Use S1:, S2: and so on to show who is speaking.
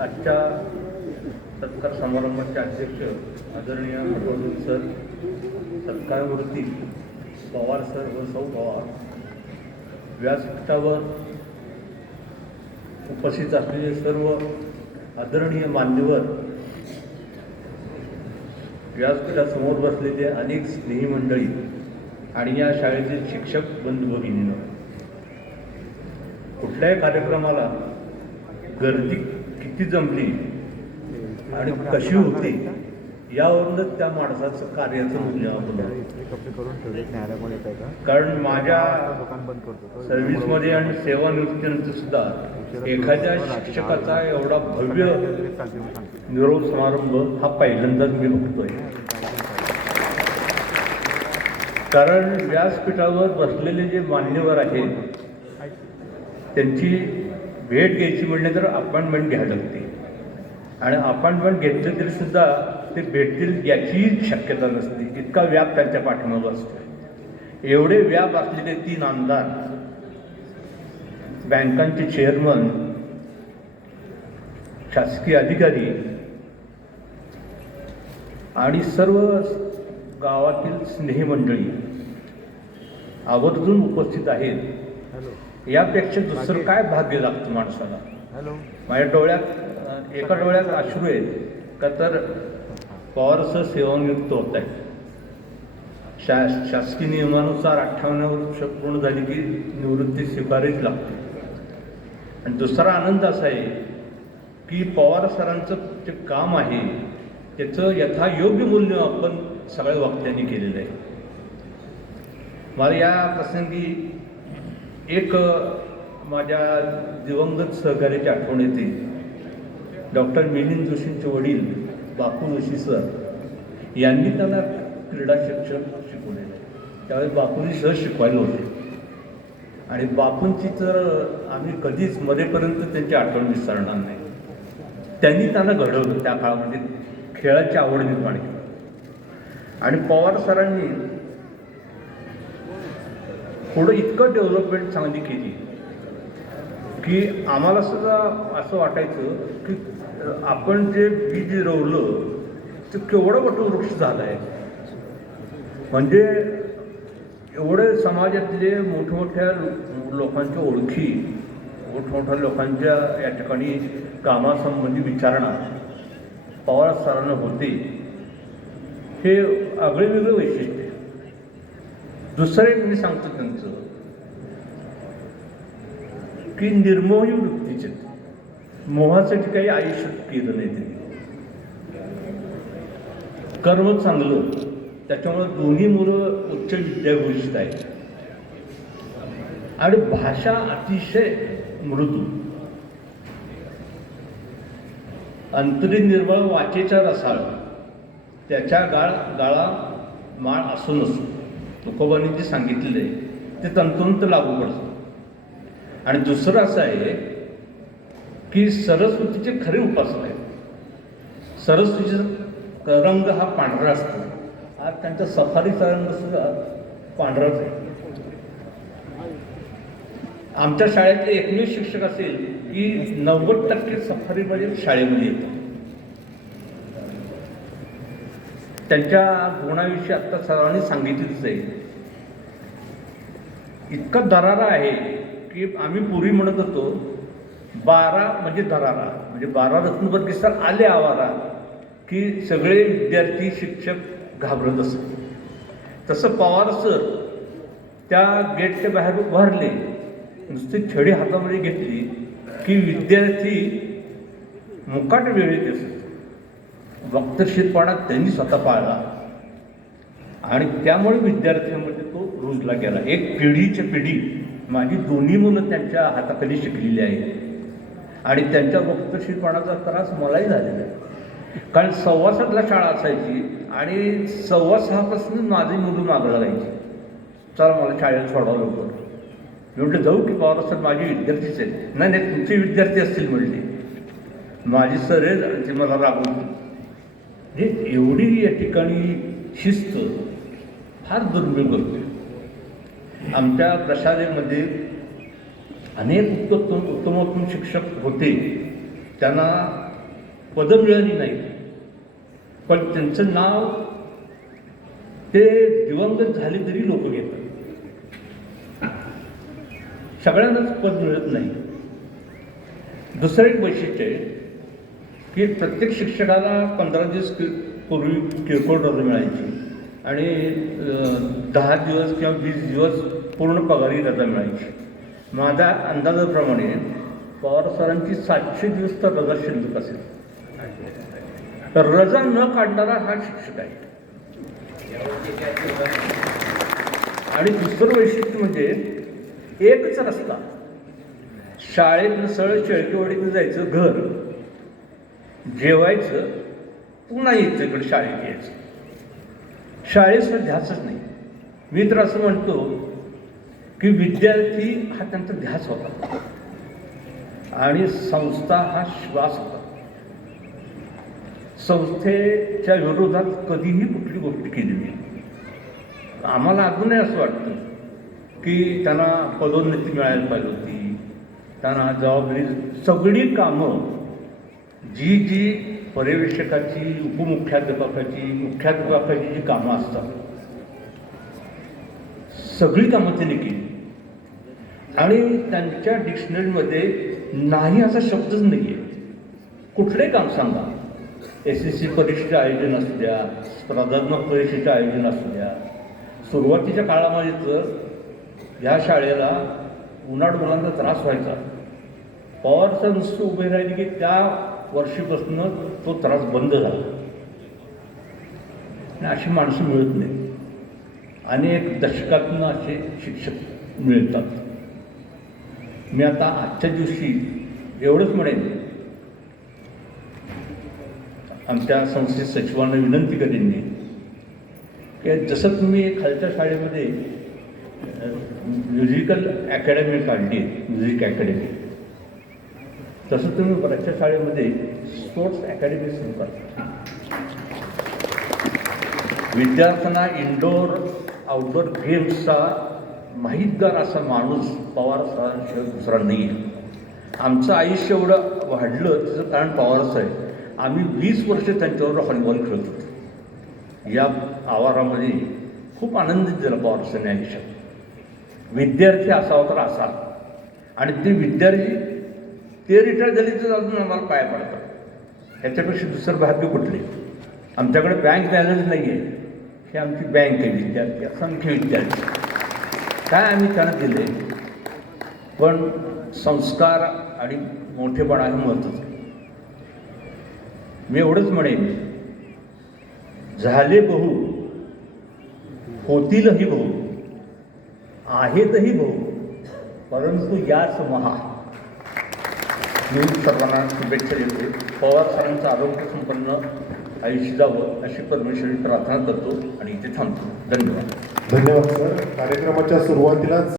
S1: आजच्या सत्कार समारंभाचे अध्यक्ष आदरणीय प्रबोध सर सत्कारवरती पवार सर व सौ पवार व्यासपीठावर उपस्थित असलेले सर्व आदरणीय मान्यवर व्यासपीठासमोर बसलेले अनेक स्नेही मंडळी आणि या शाळेतील शिक्षक बंधू भगिनीनं कुठल्याही कार्यक्रमाला गर्दी किती जमली. आणि कशी होती यावरूनच त्या माणसाचं कार्याचं मूल्यमापन कारण माझ्या
S2: दुकान
S1: सर्व्हिसमध्ये आणि सेवानिवृत्तीनंतर सुद्धा एखाद्या शिक्षकाचा एवढा भव्य निरोप समारंभ हा पहिल्यांदाच मी बघतोय. कारण व्यासपीठावर बसलेले जे मान्यवर आहेत त्यांची भेट घ्यायची म्हणले तर अपॉइंटमेंट घ्यायला. आणि अपॉइंटमेंट घेतलं तरी सुद्धा ते भेटतील याचीही शक्यता नसते. इतका व्याप त्यांच्या पाठीमागं असतो. एवढे व्याप असलेले तीन आमदार. बँकांचे चेअरमन शासकीय अधिकारी आणि सर्व गावातील स्नेही मंडळी आवर्जून उपस्थित आहेत. यापेक्षा दुसरं काय भाग्य लागतं माणसाला?
S2: हॅलो.
S1: माझ्या डोळ्यात एका डोळ्यात अश्रू आहेत. का तर पवारसह सेवानिवृत्त होत आहे. शा शासकीय नियमानुसार अठ्ठावन्न वर्ष पूर्ण झाली की निवृत्ती स्वीकारीच लागते. आणि दुसरा आनंद असा आहे की पवार सरांचं जे काम आहे त्याचं यथायोग्य मूल्य आपण सगळ्या वक्त्यांनी केलेलं आहे. मला या प्रसंगी एक माझ्या दिवंगत सहकार्याची आठवण येते. डॉक्टर मिलिंद जोशींचे वडील बापू जोशी सर यांनी त्यांना क्रीडा शिक्षण शिकवलेलं आहे. त्यावेळी बापूंनी सहज शिकवायला होते. आणि बापूंची तर आम्ही कधीच मध्येपर्यंत त्यांची आठवण विसरणार नाही. त्यांनी त्यांना घडवलं त्या काळामध्ये खेळाची आवड निर्माण केली. आणि पवार सरांनी पुढं इतकं डेव्हलपमेंट चांगली केली. की आम्हाला सुद्धा असं वाटायचं की आपण जे बीज रोवलं ते केवढं मोठं वृक्ष झालं आहे. म्हणजे एवढे समाजातले मोठमोठ्या लोकांच्या ओळखी मोठमोठ्या लोकांच्या या ठिकाणी कामासंबंधी विचारणा पवार सरांना होते. हे आगळेवेगळं वैशिष्ट्य आहे. दुसरं एक मी सांगतो त्यांचं. की निर्मोही वृत्तीचे मोहासाठी काही आयुष्य केलं नाही त्यांनी कर्म चांगलं त्याच्यामुळे दोन्ही मुलं उच्च विद्याभूषित आहेत. आणि भाषा अतिशय मृदू. अंतरिनिर्मळ वाचेच्या रसाळ त्याच्या गाळ गाळा माळ असो तुकोबांनी जे सांगितलेलं आहे ते तंतुंत लागू पडतं. आणि दुसरं असं आहे की सरस्वतीचे खरे उपासक आहेत. सरस्वतीचा रंग हा पांढरा असतो. आज त्यांचा सफारीचा रंग सुद्धा पांढराच आहे. आमच्या शाळेतले एकमेव शिक्षक असेल की नव्वद टक्के सफारी म्हणजे शाळेमध्ये येतात त्यांच्या गुणाविषयी आत्ता सर्वांनी सांगितलेच आहे. इतका दरारा आहे की आम्ही पूर्वी म्हणत होतो बारा म्हणजे दरारा म्हणजे बारा रत्नपद सर आले आवारा की सगळे विद्यार्थी शिक्षक घाबरत असत. तसं पवार सर त्या गेटच्या बाहेर उभारले नुसती छडी हातामध्ये घेतली की विद्यार्थी मुकाट वेळेत असत वक्तशीरपणा त्यांनी स्वतः पाळला. आणि त्यामुळे विद्यार्थ्यांमध्ये तो रुजला गेला. एक पिढीच्या पिढी. माझी दोन्ही मुलं त्यांच्या हाताखाली शिकलेली आहेत. आणि त्यांच्या वक्तशीरपणाचा त्रास मलाही झालेला आहे कारण सव्वा सातला शाळा असायची आणि सव्वा सहापासून माझी मुलं मागं लागायची. चला मला शाळेला सोडावं लवकर. म्हटलं जाऊ की पवार सर माझी विद्यार्थीच आहेत. नाही नाही तुमचे विद्यार्थी असतील म्हणले. माझी सर आहे ते मला राबवून म्हणजे एवढी या ठिकाणी शिस्त फार दुर्मिळ गोष्ट आमच्या प्रशालेमध्ये अनेक उत्तम उत्तमोत्तम शिक्षक होते. त्यांना पदं मिळाली नाही. पण त्यांचं नाव ते दिवंगत झाले तरी लोक घेतात. सगळ्यांनाच पद मिळत नाही. दुसरं एक वैशिष्ट्य आहे की प्रत्येक शिक्षकाला पंधरा दिवस पूर्वी किरकोळ रजा मिळायची. आणि दहा दिवस किंवा वीस दिवस पूर्ण पगारी रजा मिळायची. माझ्या अंदाजाप्रमाणे पवार सरांची सातशे दिवस तर रजा शिल्लक असेल. तर रजा न काढणारा हा शिक्षक आहे. आणि दुसरं वैशिष्ट्य म्हणजे एकच रस्ता. शाळेत सरळ चेळकेवाडीत जायचं घर. जेवायचं पुन्हा यायचं इकडे शाळेत यायचं. शाळेचं ध्यासच नाही. मी तर असं म्हणतो की विद्यार्थी हा त्यांचा ध्यास होता. आणि संस्था हा श्वास होता. संस्थेच्या विरोधात कधीही कुठली गोष्ट केली नाही. आम्हाला अजूनही असं वाटतं की त्यांना पदोन्नती मिळायला पाहिजे होती. त्यांना जबाबदारी सगळी कामं जी जी पर्यवेक्षकाची उपमुख्याध्यापकाची मुख्याध्यापकाची जी कामं असतात सगळी कामं त्यांनी केली. आणि त्यांच्या डिक्शनरीमध्ये नाही असा शब्दच नाही आहे कुठलंही काम सांगा? एस एस सी परीक्षेचं आयोजन असू द्या स्पर्धात्मक परीक्षेचं आयोजन असू द्या. सुरुवातीच्या काळामध्ये तर ह्या शाळेला उन्हाळ मुलांचा त्रास व्हायचा. पवारचा नुसतं उभे राहिले की त्या वर्षीपासून तो त्रास बंद झाला. आणि अशी माणसं मिळत नाही अनेक दशकातून असे शिक्षक मिळतात. मी आता आजच्या दिवशी एवढंच म्हणेन. आमच्या संस्थेत सचिवांना विनंती करेन मी की जसं तुम्ही खालच्या शाळेमध्ये म्युझिकल अकॅडमी काढली म्युझिक अकॅडमी तसं तुम्ही बऱ्याचशा शाळेमध्ये स्पोर्ट्स अकॅडमी सुरू करता विद्यार्थ्यांना इंडोर आउटडोर गेम्सचा माहितगार असा माणूस पवार सरांशिवाय दुसरा नाही आहे आमचं आयुष्य एवढं वाढलं त्याचं कारण पवारच आहे आम्ही वीस वर्ष त्यांच्यावर हॉलीबॉल खेळत होतो. या आवारामध्ये खूप आनंदित झाला पवार सरांनी आयुष्यात. विद्यार्थी असावा तर असा आणि ते विद्यार्थी ते रिटायर झाले तर अजून आम्हाला पाया पडतात. ह्याच्यापेक्षा दुसरं भाग्य कुठले? आमच्याकडे बँक बॅलन्स नाही आहे हे आमची बँक आहे विद्यार्थी असंख्य विद्यार्थी. काय आम्ही त्यांना दिले पण संस्कार आणि मोठेपणा हे महत्त्वाचं मी एवढंच म्हणेन झाले बहु होतीलही बहु आहेतही बहु परंतु याच महा मी सर्वांना शुभेच्छा देतो पवार सरांचं आरोग्य संपन्न आयुष्य जावं अशी परमेश्वरी प्रार्थना करतो आणि इथे थांबतो. धन्यवाद.
S3: धन्यवाद सर. कार्यक्रमाच्या सुरुवातीलाच